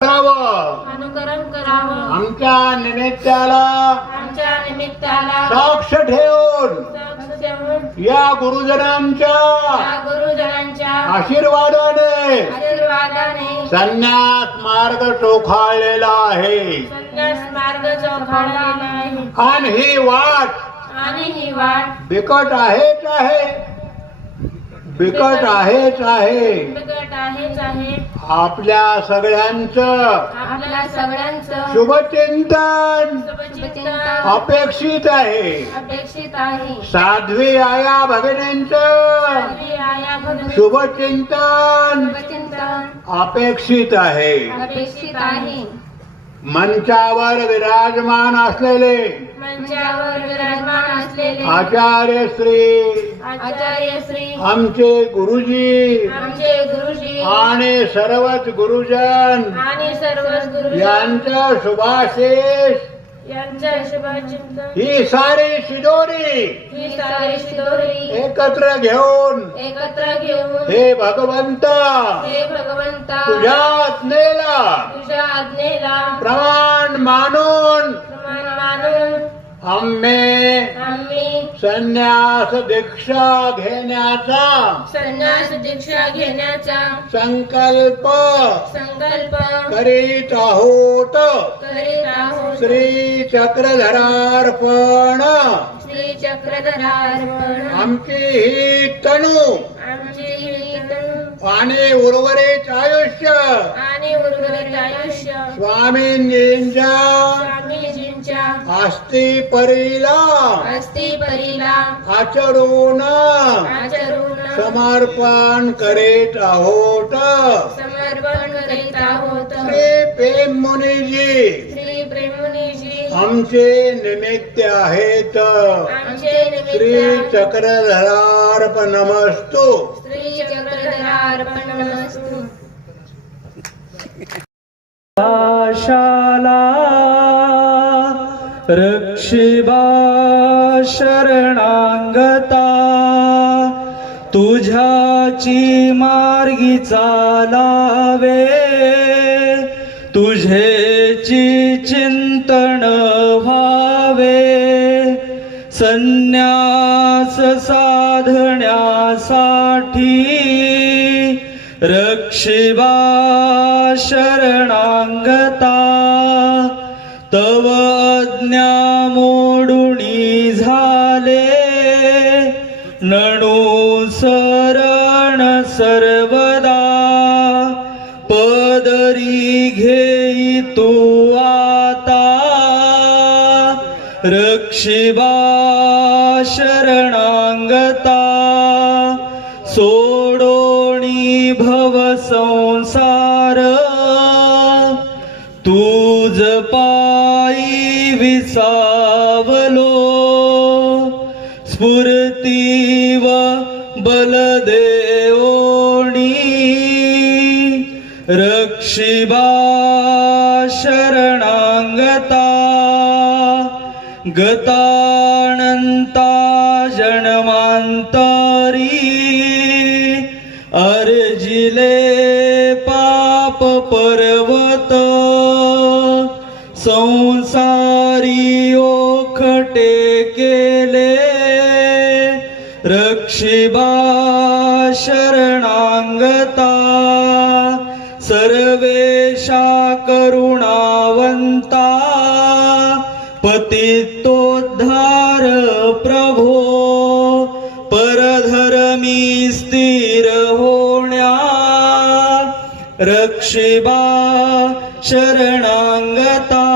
अनुकरण करावं आमच्या निमित्ताला साक्ष ठेवून या गुरुजनांच्या आशीर्वादाने संन्यास मार्ग चोखाळलेला आहे. आणि ही वाट बिकट आहेच आहे. आपल्या सगळ्यांचं शुभचिंतन अपेक्षित आहे. साध्वी आया भगिनींचं शुभचिंतन अपेक्षित आहे. मंचावर विराजमान असलेले आचार्य श्री आमचे गुरुजी आणि सर्वच गुरुजन यांचा शुभाशीष ही सारी शिदोरी एकत्र घेऊन हे भगवंता तुझ्या आज्ञेला प्रमाण मानून आम्ही संन्यास दीक्षा घेण्याचा संकल्प करीत आहोत. श्री चक्रधरार्पण. आमची ही तनु आणि उर्वरित आयुष्य स्वामींजींच्या आस्ती परीला आचरून समर्पण करीत आहोत. श्री प्रेम मुनीजी आमचे निमित्त आहेत. श्री चक्रधरार्पणमस्तु. शाला रक्षिबा शरणांगता तुझ्याची मार्गी चालावे. तुझेची चिंतन व्हावे. संन्यास साधण्यासाठी रक्षिबा शरणांगता. तव आज्ञा मोडुनी झाले नणू शरण सर्वदा. पदरी घेई तू आता रक्षिबा शरणांगता. सोडोणी भव संसार तुझ पायी विसावलो. स्फूर्ती व बलदेवोणी रक्षिबा शरणांगता. गतानंता जन्मांतरी अर्जिले पाप पर्वत. संसारी ओखटे केले रक्षिबा शरणांगता. सर्वेशा करुणावंता पतितोद्धार प्रभो. परधर्मी स्थिर होण्या रक्षिबा शरणांगता.